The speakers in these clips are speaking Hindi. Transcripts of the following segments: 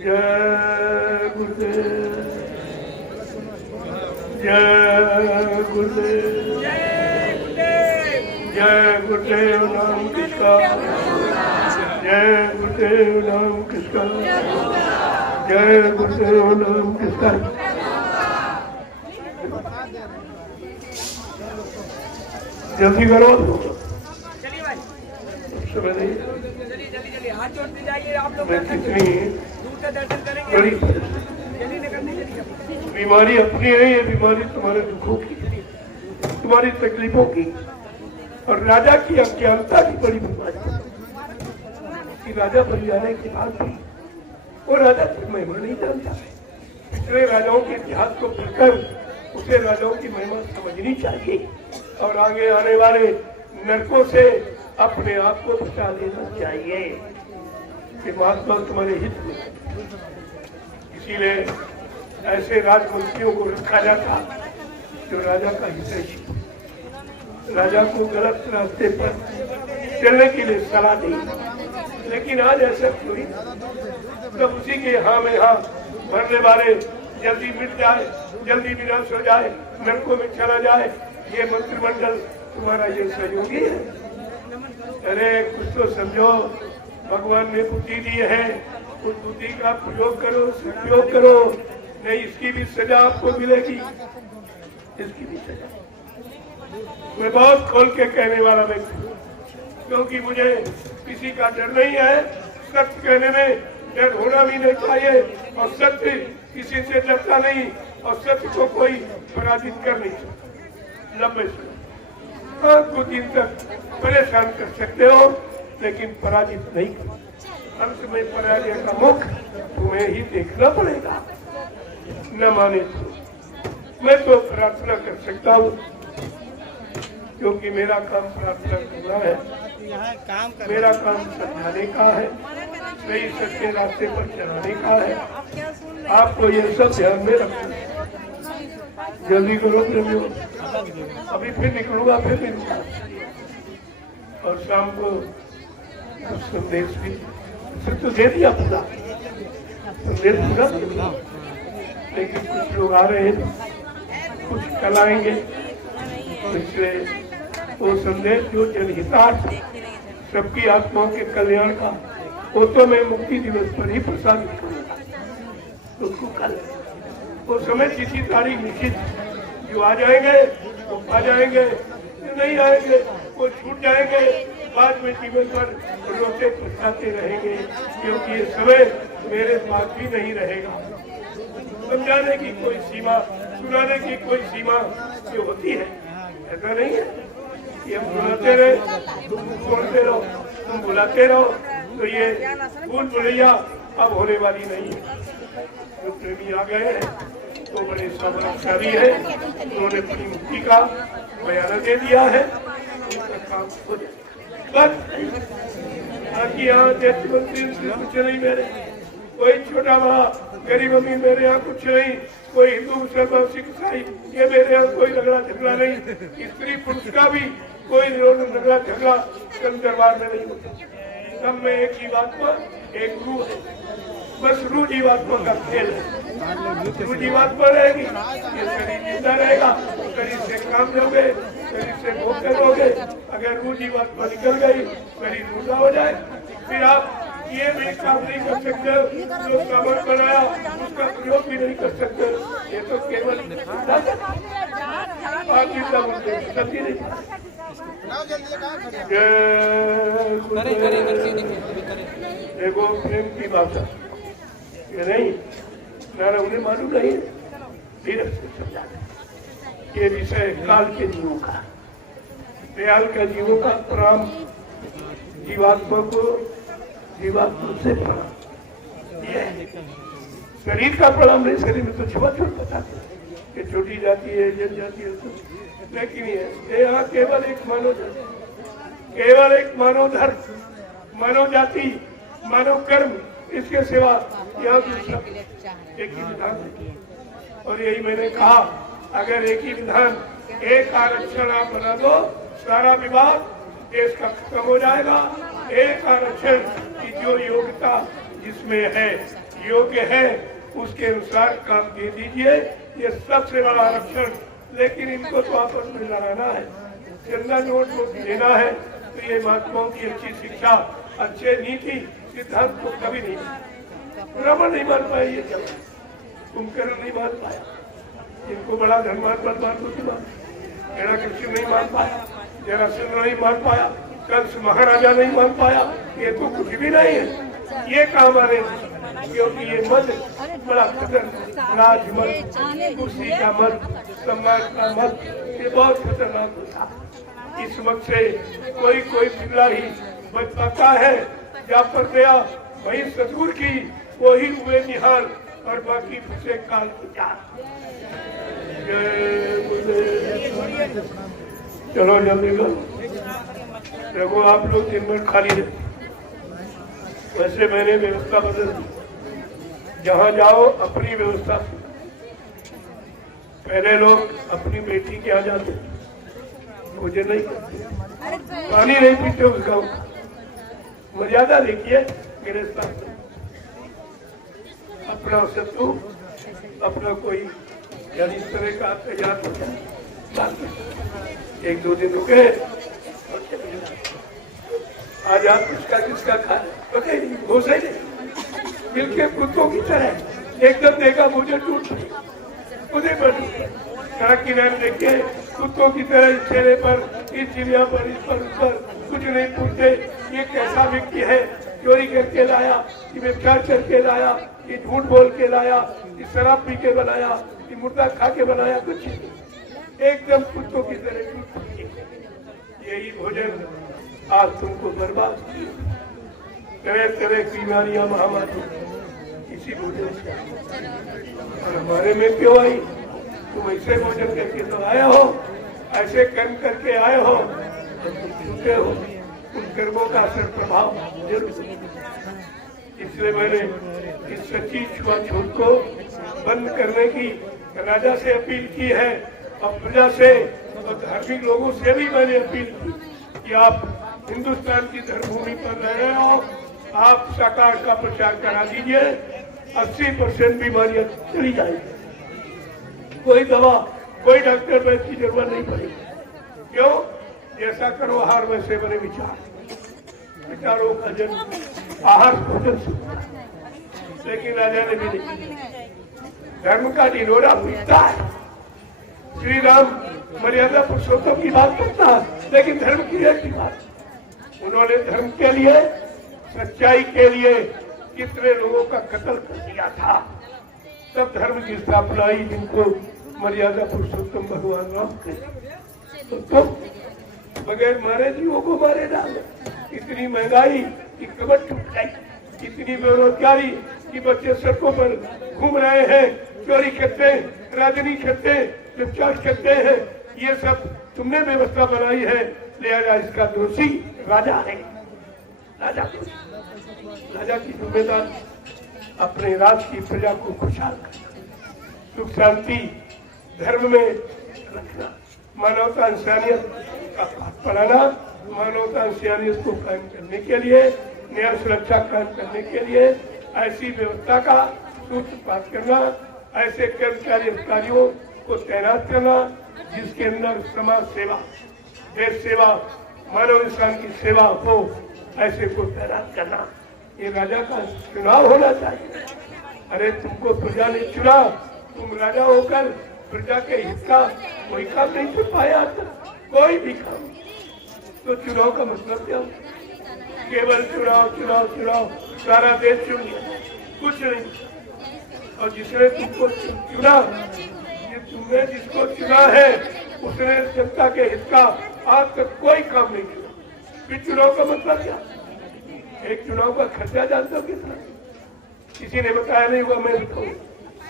जय गुरुदेव, जय गुरुदेव, जय गुरुदेव नाम किसका, जय गुरुदेव नाम किसका, जय गुरुदेव नाम किसका। जल्दी करो, समय नहीं। हाथ जोड़ते जाइए आप लोग, मैं कितनी दूर से दर्शन करेंगे। बड़ी जल्दी निकलने चलिए। बीमारी अपनी है, ये बीमारी तुम्हारे दुखों की, तुम्हारी तकलीफों की, और राजा की अज्ञानता की बड़ी बीमारी कि राजा बन जाने के बाद भी वो राजा की महिमा नहीं जानता है। पिछले राजाओं के इतिहास को पढ़कर उसे राजाओं की महिमा समझनी चाहिए और आगे आने वाले नरकों से अपने आप को बचा लेना चाहिए कि महात्मा तुम्हारे हित में। इसीलिए ऐसे राजवंशियों को रखा जाता जो राजा का हितैषी, राजा को गलत रास्ते पर चलने के लिए सलाह दी। लेकिन आज ऐसा क्यों? तब उसी के हाँ में हाँ भरने वाले जल्दी मिट जाए, जल्दी विनाश हो जाए, नरकों में चला जाए, ये मंत्रिमंडल तुम्हारा ये सहयोगी है। अरे कुछ तो समझो, भगवान ने बुद्धि दी है, उस बुद्धि का प्रयोग करो, सदुपयोग करो, नहीं इसकी भी सजा आपको मिलेगी, इसकी भी सजा। मैं बहुत खोल के कहने वाला व्यक्ति हूँ, क्योंकि मुझे किसी का डर नहीं है। सत्य कहने में डर होना भी नहीं चाहिए, और सत्य किसी से डरता नहीं, और सत्य को कोई पराजित कर नहीं सकता। लंबे समय कुछ दिन तक परेशान कर सकते हो, लेकिन पराजित नहीं कर। अंत में पराजय का मुख तुम्हें ही देखना पड़ेगा। न माने तो मैं तो प्रार्थना कर सकता हूँ, क्योंकि मेरा काम प्रार्थना करना है, मेरा काम समझाने का है, सही सच्चे रास्ते पर चलाने का है। आपको ये सब ध्यान में रखना है। जल्दी करो प्रेमियों, अभी फिर निकलूंगा, फिर मिलूंगा, और शाम को संदेश भी तो दे दिया पूरा, संदेश पूरा दे दिया। लेकिन कुछ लोग आ रहे हैं, कुछ कल आएंगे, इसलिए वो संदेश जो जनहितार्थ सबकी आत्माओं के कल्याण का, वो तो मैं मुक्ति दिवस पर ही प्रसारित करूंगा। उसको कल वो समय तिथि तारीख निश्चित, जो आ जाएंगे वो आ जाएंगे, जो नहीं आएंगे वो छूट जाएंगे। बाद में जीवन पर रोते पछताते रहेंगे, क्योंकि ये समय मेरे पास भी नहीं रहेगा। समझाने की कोई सीमा, सुनाने की कोई सीमा जो होती है, ऐसा नहीं है कि हम बुलाते रहे, तुम छोड़ते रहो, तुम बुलाते रहो, तो ये भूल भुलैया अब होने वाली नहीं है। जो प्रेमी आ गए हैं तो बड़े सामर्थ्यशाली है, उन्होंने अपनी मुक्ति का बयान दे दिया है, उनका काम हो जाए। बस बाकी यहाँ देश मंत्री कुछ नहीं, मेरे कोई छोटा बड़ा गरीब अमीर मेरे यहाँ कुछ नहीं, कोई हिंदू मुसलमान सिख ईसाई, ये मेरे यहाँ कोई झगड़ा झगड़ा नहीं। स्त्री पुरुष का भी कोई झगड़ा झगड़ा दरबार में नहीं होता। सब में एक ही बात पर एक रूह है, बस रूह जीवात्मा का खेल है। रूह जीवात्मा रहेगी, ये शरीर जिंदा रहेगा, शरीर से काम लोगे, शरीर से भोग करोगे। अगर रूह जीवात्मा निकल गई, शरीर मुर्दा हो जाए, फिर आप ये भी काम नहीं कर सकते, जो सामान बनाया उसका प्रयोग भी नहीं कर सकते। ये तो केवल सभी नहीं। देखो प्रेम की बात है, ये नहीं नारा उन्हें मालूम नहीं, फिर समझा ये विषय काल के जीवों का, दयाल का जीवों का प्रणाम, जीवात्मा को जीवात्मा से प्रणाम। शरीर का प्रणाम नहीं, शरीर में तो छुआछूत बताते कि छोटी जाती है, जन जाती है, लेकिन ये यहाँ केवल एक मानव धर्म, केवल एक मानव धर्म, मानव जाति, मानव कर्म, इसके सिवा यहाँ दूसरा एक ही विधान है। और यही मैंने कहा, अगर एक ही विधान, एक आरक्षण आप बना दो, सारा विवाद देश का खत्म हो जाएगा। एक आरक्षण की जो योग्यता जिसमें है, योग्य है उसके अनुसार काम दे दीजिए। ये सबसे बड़ा आरक्षण, लेकिन इनको तो आपस में लड़ाना है, चंदा नोट को देना है। तो ये महात्माओं की अच्छी शिक्षा, अच्छे नीति सिद्धांत को कभी नहीं, रावण नहीं मान पाया, ये जब कुंभकर्ण नहीं मान पाया, इनको बड़ा धनवान बलवान बुद्धिमान कृष्ण नहीं मान पाया, जरासंध नहीं मान पाया, कंस महाराजा नहीं मान पाया। ये तो कुछ भी नहीं है, ये काम आ रहे, क्योंकि ये मत बड़ा खतरनाक, राजमत, कुर्सी का मत, सम्मान का मत, ये बहुत खतरनाक होता। इस मत से कोई बिगड़ा ही बच पाता है। जा पर गया वही ससुर की, वही हुए निहाल, और बाकी दूसरे काल की जा। चलो जल्दी करो, देखो आप लोग दिन भर खाली रहे। वैसे मैंने व्यवस्था बदल दी, जहाँ जाओ अपनी व्यवस्था। पहले लोग अपनी बेटी के यहाँ जाते, मुझे नहीं पानी नहीं पीते उसका। मर्यादा देखिए मेरे साथ, अपना शत्रु अपना कोई यानी इस तरह का तैयार हो जाए, एक दो दिन रुके, आज आप किसका खा पता ही नहीं, घोष ही नहीं, मिलके कुत्तों की तरह एकदम देखा मुझे टूट खुदे पर किनारे देखे कुत्तों की तरह चेहरे पर, इस चिड़िया पर, इस पर, उस पर कुछ नहीं पूछते। ये कैसा व्यक्ति है, चोरी करके लाया, ये व्यभिचार करके लाया, ये झूठ बोल के लाया, ये शराब पी के बनाया, ये मुर्दा खा के बनाया, कुछ एकदम कुत्तों की तरह। यही भोजन आज तुमको बर्बाद किया, तरह तरह की बीमारियां महामारी इसी भोजन से। और हमारे में क्यों आई? तुम ऐसे भोजन करके तो आए हो, ऐसे कर्म करके आए हो, झूठे हो, उन कर्मों का असर प्रभाव जरूर। इसलिए मैंने इस सच्ची छुआछूत को बंद करने की राजा से अपील की है, और प्रजा से और धार्मिक लोगों से भी मैंने अपील की कि आप हिंदुस्तान की धर्मभूमि पर रह रहे हो, आप शाकाहार का प्रचार करा दीजिए, 80% बीमारियां चली जाएगी। कोई दवा, कोई डॉक्टर वैद्य की जरूरत नहीं पड़ेगी। क्यों? जैसा करो आहार वैसे बने विचार, विचारों का जन्म आहार भोजन से। लेकिन राजा ने भी नहीं, धर्म का ढिंढोरा पीटता है। श्री राम मर्यादा पुरुषोत्तम की बात करता है, लेकिन धर्म की एक की बात। उन्होंने धर्म के लिए, सच्चाई के लिए कितने लोगों का कत्ल कर दिया था। तब धर्म की स्थापना आई, जिनको मर्यादा पुरुषोत्तम भगवान राम के। तो तुम बगैर मारे जीवों को मारे डाले। इतनी महंगाई की कमर टूट गई, इतनी बेरोजगारी की बच्चे सड़कों पर घूम रहे हैं, चोरी करते हैं, राजनीति करते हैं, व्यभिचार करते हैं। ये सब तुमने व्यवस्था बनाई है, लिहाजा इसका दोषी राजा है। राजा की जिम्मेदारी अपने राज्य की प्रजा को खुशहाल करना, सुख शांति धर्म में रखना, मानवता इंसानियत का पाठ पढ़ाना, मानवता इंसानियत को कायम करने के लिए, न्याय सुरक्षा कायम करने के लिए ऐसी व्यवस्था का सूत्रपात करना, ऐसे कर्मचारी अधिकारियों को तैनात करना जिसके अंदर समाज सेवा, देश सेवा, मानव इंसान की सेवा हो, ऐसे को तैनात करना। ये राजा का चुनाव होना चाहिए। अरे तुमको प्रजा ने चुना, तुम राजा होकर प्रजा के हित का कोई काम नहीं कर पाया, कोई भी काम। तो चुनाव का मतलब क्या? केवल चुनाव चुनाव चुनाव, सारा देश चुन लिया, कुछ नहीं। और जिसने तुमको चुना, तुमने जिसको चुना है, उसने जनता के हित का आज तक कोई काम नहीं किया। फिर चुनाव का मतलब क्या? एक चुनाव का खर्चा जानते हो कितना? किसी ने बताया नहीं हुआ, मैं बताऊं,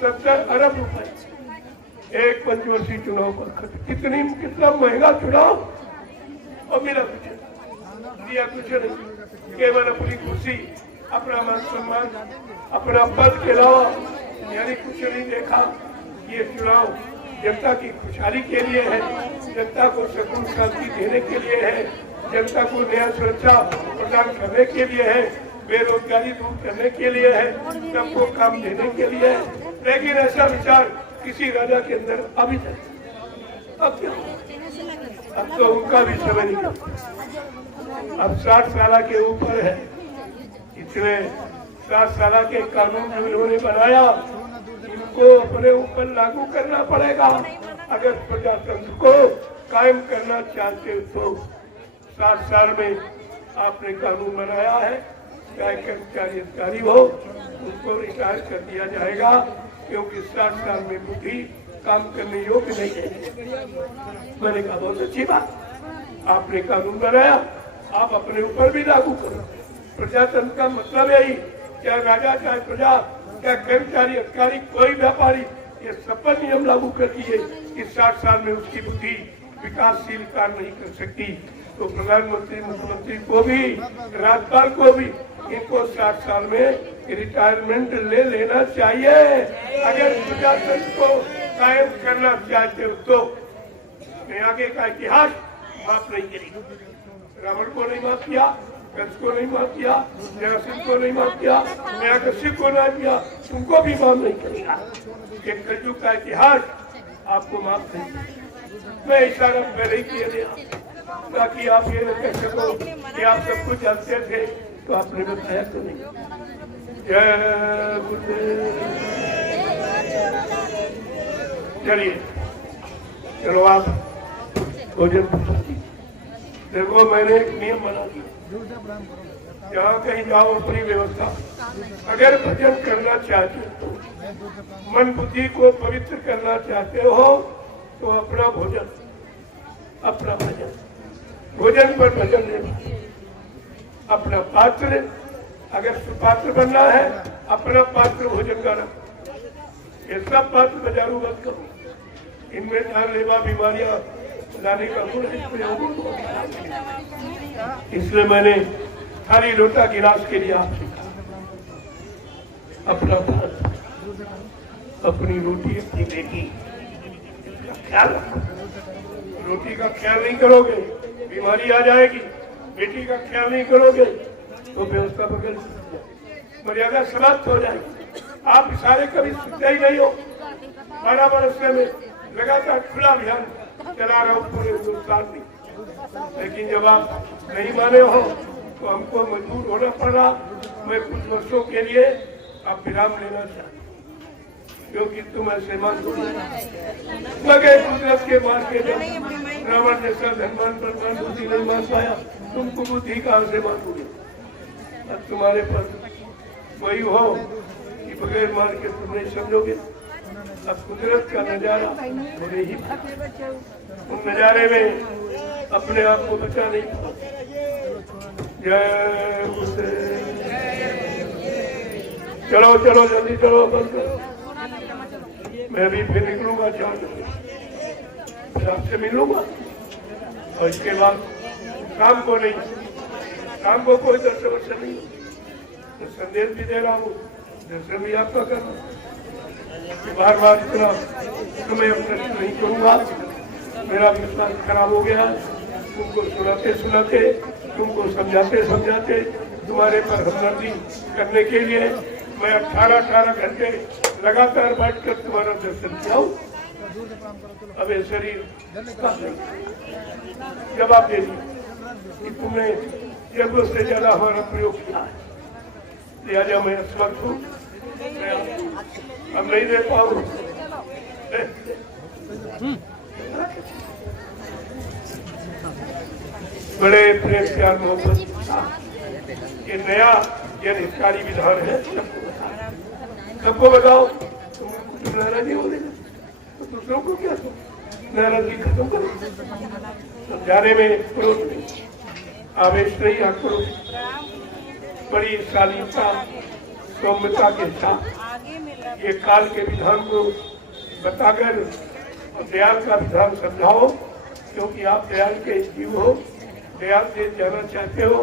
70 अरब रुपए एक पंचवर्षीय चुनाव का खर्च। कितना महंगा चुनाव, और मेरा कुछ दिया कुछ नहीं, केवल अपनी खुशी, अपना मान सम्मान, अपना पद के अलावा यानी कुछ नहीं देखा। ये चुनाव जनता की खुशहाली के लिए है, जनता को सुकून शांति देने के लिए है, जनता को न्याय सुरक्षा प्रदान करने के लिए है, बेरोजगारी दूर करने के लिए है, सबको काम देने के लिए है। लेकिन ऐसा विचार किसी राजा के अंदर अभी तक अब क्या, अब तो उनका भी समय नहीं, अब 60 साल के ऊपर है। इसलिए 60 साल के कानून जो इन्होंने बनाया इनको अपने ऊपर लागू करना पड़ेगा। अगर प्रजातंत्र को कायम करना चाहते हो तो 60 साल में आपने कानून बनाया है, चाहे कर्मचारी अधिकारी हो उनको रिटायर कर दिया जाएगा, क्योंकि 60 साल में बुद्धि काम करने योग्य नहीं है। मैंने कहा बहुत अच्छी बात, आपने कानून बनाया, आप अपने ऊपर भी लागू करो। प्रजातंत्र का मतलब यही, चाहे राजा चाहे प्रजा चाहे कर्मचारी अधिकारी कोई व्यापारी, ये सब पर नियम लागू कर दिए कि 60 साल में उसकी बुद्धि विकासशील कार्य नहीं कर सकती। तो प्रधानमंत्री मुख्यमंत्री को भी राज्यपाल को भी इनको 60 साल में रिटायरमेंट ले लेना चाहिए। अगर प्रजातंत्र को कायम करना चाहते हो तो आगे का इतिहास माफ नहीं करेगा। रावण को नहीं माफ किया, कंस को नहीं माफ किया, जरासंध को नहीं माफ किया, हिरण्यकश्यप को नहीं किया, तुमको भी माफ नहीं करेगा। ये कलयुग का इतिहास आपको माफ नहीं। मैं इशारा पहले ही किया गया ताकि आप ये न कह सको कि आप सब कुछ जानते थे तो आपने बताया तो नहीं। जय गुरुदेव। चलिए चलो आप भोजन देखो, मैंने एक नियम बना दिया, जहाँ कहीं जाओ अपनी व्यवस्था। अगर भजन करना चाहते हो, मन बुद्धि को पवित्र करना चाहते हो तो अपना भोजन, अपना भजन, भोजन पर भजन लेना, अपना पात्र, अगर सुपात्र बनना है अपना पात्र भोजन का रखो। ये सब पात्र बाजारू मत करो, इनमें जानलेवा बीमारियां लाने का गुण है। इसलिए मैंने खाली लोटा गिलास के लिए आपसे अपना पात्र, अपनी रोटी, अपनी बेटी का ख्याल रखो। रोटी का ख्याल नहीं करोगे बीमारी आ जाएगी, बेटी का ख्याल नहीं करोगे तो व्यवस्था बगल मर्यादा समाप्त हो जाएगी। आप इशारे कभी सुनते ही नहीं हो। 12 वर्ष में लगातार खुला अभियान चला रहा हूँ पूरे हिंदुस्तान में, लेकिन जब आप नहीं माने हो तो हमको मजबूर होना पड़ा। मैं कुछ वर्षों के लिए अब विराम लेना चाहता हूँ, क्योंकि तुम ऐसे मान लगे कुदरत के मार के जब रावण जैसा धनवान बलवान बुद्धि नहीं मान पाया, तुमको बुद्धि कहाँ से मानोगे। अब तुम्हारे पास वही हो कि बगैर मार के तुम नहीं समझोगे। अब कुदरत का नजारा थोड़े ही, उन नजारे में अपने आप को बचा नहीं पाओ। जय गुरुदेव। चलो चलो जल्दी चलो, बंद करो। मैं भी फिर निकलूंगा 4 बजे, फिर आपसे मिलूंगा और इसके बाद शाम को नहीं, शाम को कोई दर्शन नहीं, तो संदेश भी दे रहा हूँ, दर्शन भी आपका करना। बार बार इतना समय प्रश्न नहीं करूंगा, मेरा विश्वास खराब हो गया। तुमको सुनाते सुनाते, तुमको समझाते समझाते, तुम्हारे पर हमदर्दी करने के लिए मैं 18 घंटे लगातार बैठकर तुम्हारा दर्शन किया हूँ। अब ये शरीर जवाब दे दी कि तुमने जरूरत से ज्यादा हमारा प्रयोग किया है, लिहाजा मैं असमर्थ हूँ, अब नहीं दे पाऊँ। बड़े प्रेम प्यार मोहब्बत ये नया जन हितकारी विधान है, सबको बताओ। तुम नाराजगी हो रही तो दूसरों को क्या दो, नाराजगी खत्म करो। समझाने में क्रोध नहीं, आवेश नहीं, आक्रोश, बड़ी शालीनता सौम्यता के साथ ये काल के विधान को बताकर दयाल का विधान समझाओ, क्योंकि आप दयाल के जीव हो। दयाल से जाना चाहते हो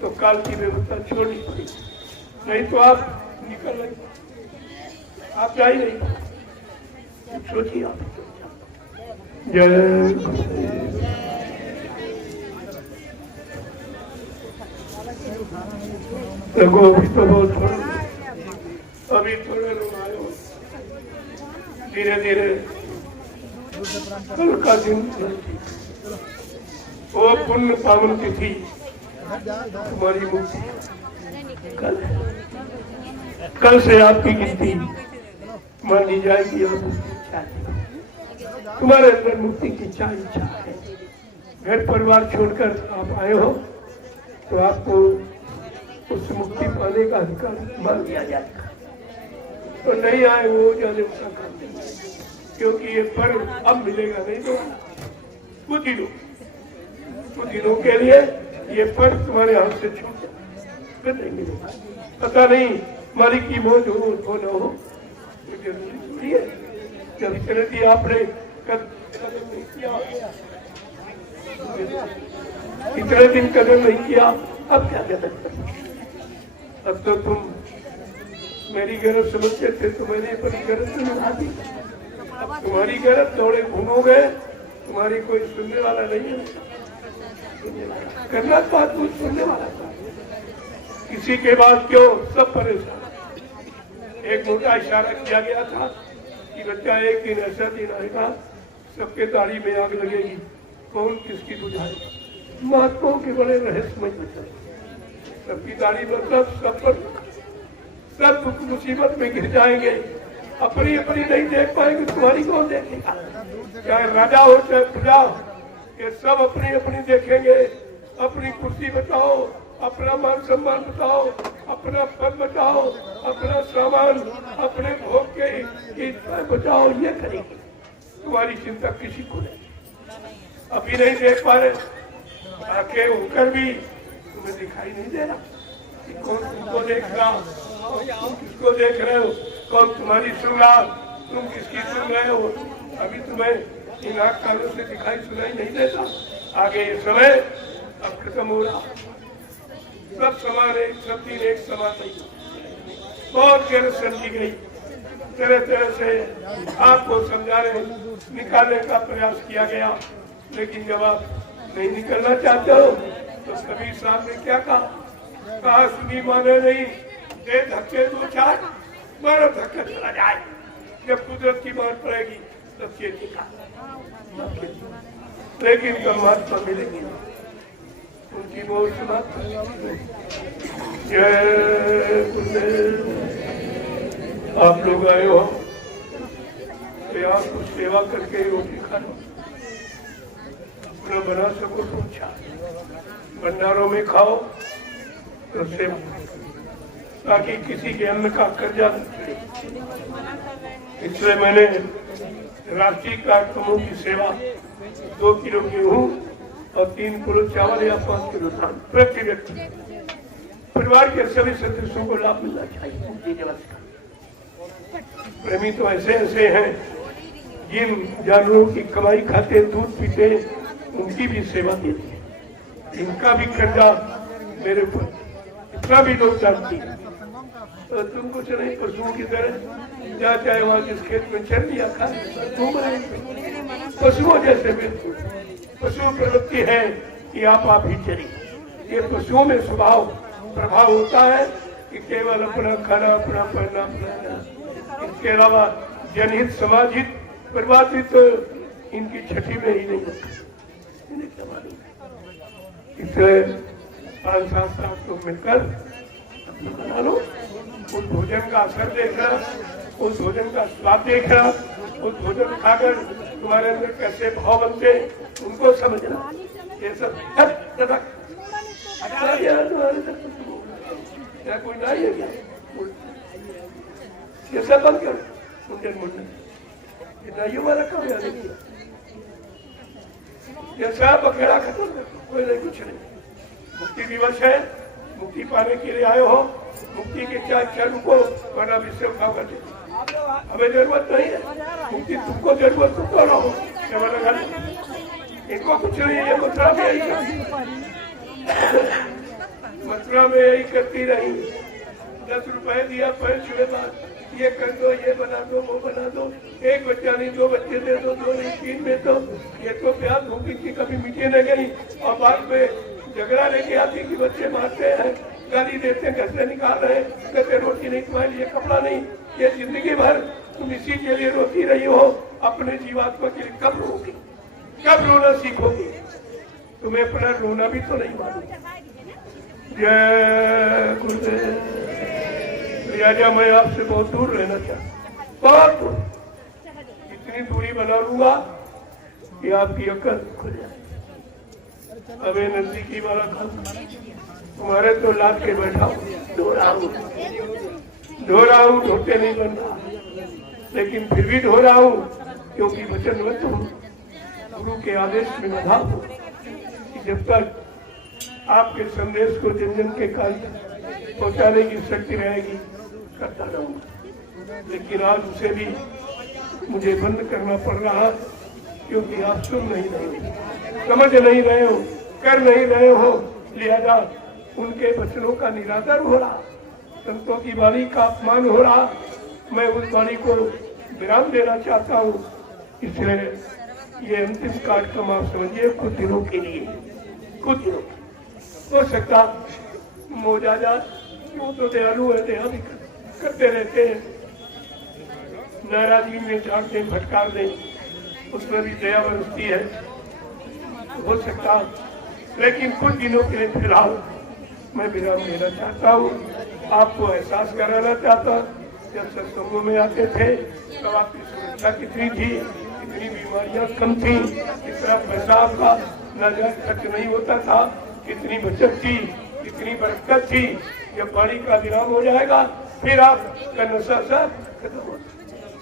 तो काल की व्यवस्था छोड़नी पड़ेगी, नहीं तो आप निकल रहे, आप जा ही नहीं। सोचिए आप। जय देखो अभी तो बहुत थोड़ा, अभी थोड़े लोग आए हो, धीरे धीरे कल का दिन वो पुण्य पावन तिथि तुम्हारी मुक्ति कल है। कल से आपकी गिनती मानी जाएगी। आप तुम्हारे अंदर मुक्ति की क्या इच्छा है? घर परिवार छोड़कर आप आए हो तो आपको उस मुक्ति पाने का अधिकार मान दिया जाएगा। तो नहीं आए वो जाने उसका काम नहीं, क्योंकि ये पर्व अब मिलेगा नहीं तो कुछ दिनों के लिए ये पर्व तुम्हारे हाथ से छूट जाए, फिर नहीं मिलेगा। पता नहीं मालिक की मौज हो न हो, जरूरी है। जब चलती आपने कदम नहीं किया, इतने दिन कदम नहीं किया, अब क्या कर सकते? अब तो तुम मेरी गरज समझते थे तो मैंने अपनी गरज से निभा दी। तुम्हारी गरज दौड़े घूमोगे, तुम्हारी कोई सुनने वाला नहीं है। करना बात कुछ सुनने वाला था, किसी के बाद क्यों सब परेशान। एक मोटा इशारा किया गया था कि बच्चा एक दिन ऐसा दिन आएगा सबके दाढ़ी में आग लगेगी, कौन किसकी बुझाएगा। महात्माओं के बड़े रहस्यमय बच्चे, सबकी दाढ़ी मतलब सब मुसीबत में घिर जाएंगे, अपनी अपनी नहीं देख पाएंगे, तुम्हारी कौन देखेगा? चाहे राजा हो चाहे प्रजा, ये सब अपनी अपनी देखेंगे। अपनी कुर्सी बचाओ, अपना मान सम्मान बचाओ, अपना पद बचाओ, अपना सामान, अपने भोग के बचाओ, ये करेंगे। तुम्हारी चिंता किसी को नहीं, अभी नहीं देख पा रहे, आके होकर भी तुम्हें दिखाई नहीं दे रहा कि कौन तुमको देख रहा, तुम किसको देख रहे हो, कौन तुम्हारी सुन रहा, तुम किसकी सुन रहे हो। अभी तुम्हें इन आँख कानों से दिखाई सुनाई नहीं देता। आगे ये समय अब खत्म हो रहा, सब समान एक, सब दिन एक समान नहीं। बहुत गैर समझी गई, तरह तरह से आपको समझाने निकालने का प्रयास किया गया, लेकिन जब आप नहीं निकलना चाहते हो तो कबीर साहब ने क्या कहा सुनी माने नहीं, दे धक्के दो चार, मारो धक्का चला जाए। जब कुदरत की मार पड़ेगी तब खेती का, लेकिन परमात्मा मिलेगी उनकी बहुत समाप्त। आप लोग आए हो तो आप कुछ सेवा करके रोटी खा लो, अपना बना सको तो अच्छा, भंडारों में खाओ तो सेवा, ताकि किसी के अन्न का कर्जा न चढ़े। इसलिए मैंने राष्ट्रीय कार्यक्रमों की सेवा 2 किलो गेहूँ और 3 किलो चावल या 5 किलो धान प्रति व्यक्ति, परिवार के सभी सदस्यों को लाभ मिलना चाहिए। प्रेमी तो ऐसे ऐसे हैं जिन जानवरों की कमाई खाते, दूध पीते, उनकी भी सेवा देती है। इनका भी कर्जा मेरे ऊपर, इतना भी लोग जानती है। तो तुम कुछ नहीं, पशुओं की तरह जहाँ चाहे वहाँ जिस खेत में चल लिया खा घूम रहे, पशुओं जैसे बिल्कुल। पशु प्रवृत्ति है कि आप ही चली, ये पशुओं में स्वभाव प्रभाव होता है कि केवल अपना खाना, अपना पहनना, इसके अलावा जनहित, समाज हित, परिवार हित तो इनकी छठी में ही नहीं होता। इसलिए 5-7 लोग मिलकर बना लो, उस भोजन का असर देखना, उस भोजन का स्वाद देखना, उस भोजन खाकर तुम्हारे अंदर कैसे भाव बनते उनको समझना। ये सब क्या कोई नहीं है क्या? ये सब बंद करो, मुंडन मुंडन ये नहीं वाला काम याद किया, ये सब अकेला खत्म कर, कोई नहीं, कुछ नहीं। मुक्ति दिवस है, मुक्ति पाने के लिए आए हो, मुक्ति के 4 चरण को वरना विश्व भाव कर देते, हमें जरूरत नहीं है मुक्ति, तुमको जरूरत तुमको रहो, इनको कुछ नहीं है। मथुरा में यही करती रही, 10 रुपए दिया, पैर छुड़े बाद ये कर दो, ये बना दो, वो बना दो, एक बच्चा नहीं 2 बच्चे दे दो, 2 नहीं 3 दे दो। ये तो प्यार भूखी थी, कभी मीठे न गई, और बाद में झगड़ा लेके आती कि बच्चे मारते हैं, गाली देते हैं, घर से निकाल रहे हैं, कहते रोटी नहीं तुम्हारे लिए, कपड़ा नहीं। ये जिंदगी भर तुम इसी के लिए रोती रही हो, अपने जीवात्मा के लिए कब रोगी, कब रोना सीखोगी? तुम्हें अपना रोना भी तो नहीं मालूम। जय गुरुदेव। राजा मैं आपसे बहुत दूर रहना चाहता, बहुत दूर, इतनी दूरी बना लूंगा कि आपकी अकल खुल जाए। अबे नजदीकी वाला खान तुम्हारे तो लाद के बैठा हूँ, धो रहा हूँ, धोते नहीं बन रहा, लेकिन फिर भी धो रहा हूँ क्योंकि वचनबद्ध हूँ, गुरु के आदेश में बधा हूँ कि जब तक आपके संदेश को जन जन के कान पहुँचाने की शक्ति रहेगी करता रहूँगा। लेकिन आज उसे भी मुझे बंद करना पड़ रहा क्योंकि आप सुन नहीं रहे, समझ नहीं रहे हो, कर नहीं रहे हो, लिहाजा उनके वचनों का निरादर हो रहा, संतों की वाणी का अपमान हो रहा। मैं उस वाणी को विराम देना चाहता हूँ, इसलिए ये अंतिम कार्यक्रम आप समझिए कुछ दिनों के लिए, कुछ दिनों हो सकता मोजाजा वो तो दयालु है, दया भी करते रहते हैं, नाराजगी में झाड़ दें, फटकार दें, उसमें भी दया बरसती है, हो सकता। लेकिन कुछ दिनों के लिए फिलहाल मैं विराम देना चाहता हूँ, आपको एहसास कराना चाहता। जब सत्संगों में आते थे तो आपकी सुरक्षा कितनी थी, कितनी बीमारियां कम थी, कितना पैसा आपका नजर खर्च नहीं होता था, कितनी बचत थी, कितनी बरकत थी। जब पानी का विराम हो जाएगा फिर आपका नशा सब खत्म हो,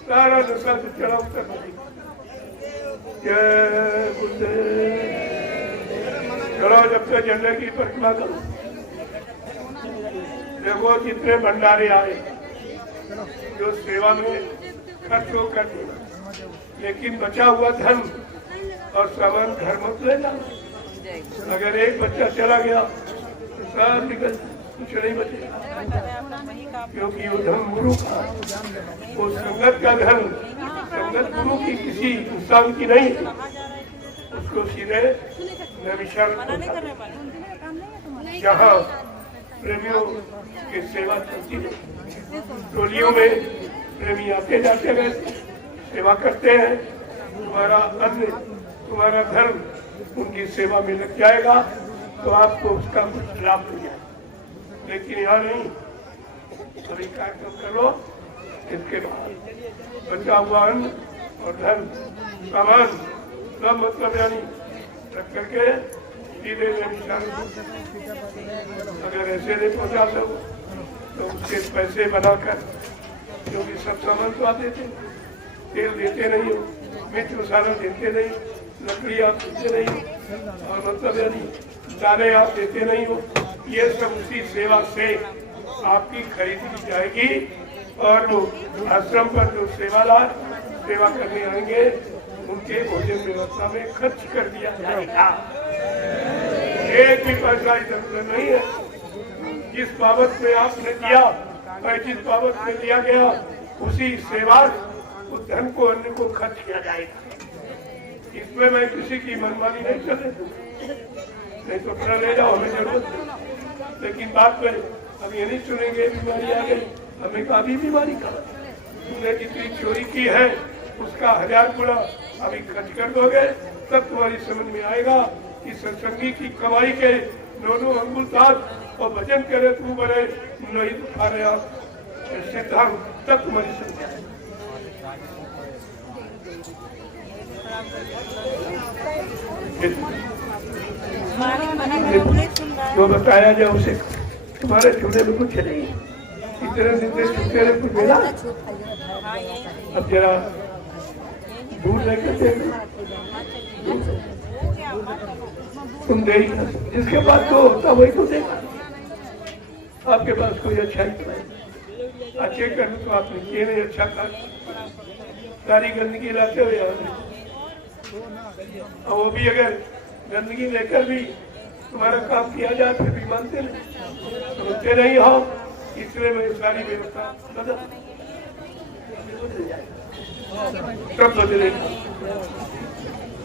सारा नशा से चढ़ा उतर जाएगा। जय गुरुदेव। चलो जब तक झंडे की परिक्रमा करो, देखो जितने भंडारे आए जो सेवा में खर्च हो कर देना, लेकिन बचा हुआ धन और सामान घर मत ले जाना। अगर एक बच्चा चला गया तो सब निकल, कुछ नहीं बचेगा, क्योंकि वो धन गुरु का, वो संगत का धन, संगत गुरु की किसी इंसान की नहीं, उसको सीधे नविशाल जहाँ प्रेमियों की सेवा चलती है, टोलियों में प्रेमी आते जाते गए सेवा करते हैं, तुम्हारा अन्न तुम्हारा धर्म उनकी सेवा में लग जाएगा तो आपको उसका कुछ लाभ मिल जाए। लेकिन यहाँ नहीं, सभी कार्यक्रम कर लो, इसके बाद बचा हुआ अन्न और धन सामान सब मतलब यानी रख करके सीधे अगर ऐसे नहीं पहुँचा सको तो उसके पैसे बनाकर, क्योंकि सब सामान तो आते थे, तेल देते नहीं हो, मिर्च मसाला देते नहीं, लकड़ी आप देते नहीं हो, और मतलब यानी दाने आप देते नहीं हो, ये सब उसी सेवा से आपकी खरीदी की जाएगी। और जो आश्रम पर जो सेवादार सेवा करने आएंगे उनके भोजन व्यवस्था में खर्च कर दिया जाएगा। एक भी पैसा इधर नहीं है, जिस बाबत में आपने दिया और जिस बाबत में दिया गया उसी सेवा उस धन को अन्य को खर्च किया जाएगा। इसमें मैं किसी की मनमानी नहीं चले, नहीं तो अपना ले जाओ, हमें जरूरत नहीं। लेकिन बात में हम ये नहीं सुनेंगे बीमारी आ गई, हमें काफी बीमारी का तुमने जितनी चोरी की है उसका 1000 गुना अभी खर्च कर दोगे तब तुम्हारी समझ में आएगा कि सत्संगी की कमाई के दोनों अंगुल साथ और भजन करे तू बने नहीं तो खा रहे आप सिद्धांत, तब तुम्हारी समझ आएगी। जो बताया जाए उसे, तुम्हारे छूने में कुछ नहीं, इतने दिन छूटे ने कुछ मिला। अब जरा दूर लेकर तुम दे, जिसके पास जो होता वही तो देगा। आपके पास कोई अच्छा ही नहीं, अच्छे कर तो आपने किए नहीं, अच्छा कर सारी गंदगी लाते हुए और वो भी अगर गंदगी लेकर भी तुम्हारा काम किया जाए फिर भी मानते नहीं, समझते नहीं हो, इसलिए मैं सारी व्यवस्था बदल सब बदलेगा।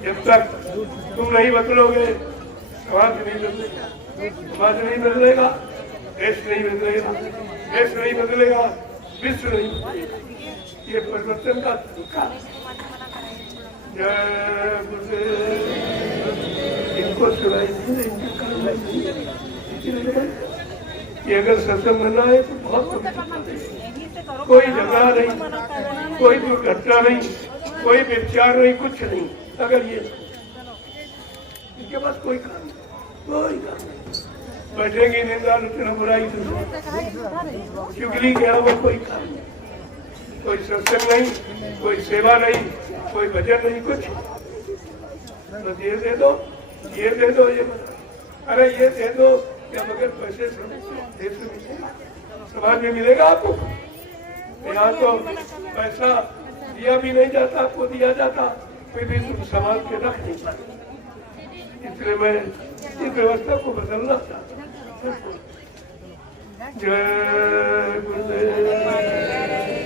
जब तक तुम नहीं बदलोगे समाज नहीं बदलेगा, समाज नहीं बदलेगा देश नहीं बदलेगा, देश नहीं बदलेगा, विश्व नहीं बदलेगा। ये परिवर्तन का तरीका है। जय गुरुदेव। इनको सुनाई नहीं, इनके कान में नहीं, ये अगर सत्संग करना है तो बहुत कोई झगड़ा नहीं, कोई दुर्घटना नहीं, कोई विचार नहीं, कुछ नहीं। अगर ये इनके पास कोई काम नहीं, कोई काम नहीं। बैठेंगे निंदा आलोचना बुराई चुगली के अलावा कोई काम नहीं, कोई सत्संग नहीं, कोई सेवा नहीं, कोई भजन नहीं, कुछ बस ये दे दो, ये दे दो, ये अरे ये दे दो क्या बगैर पैसे देश में मिलेगा, समाज में मिलेगा आपको? यहाँ तो पैसा दिया भी नहीं जाता, आपको दिया जाता, फिर भी तुम समाज के रख नहीं पाते। इसलिए मैं इस व्यवस्था को बदलना चाहता हूँ। जय गुरुदेव।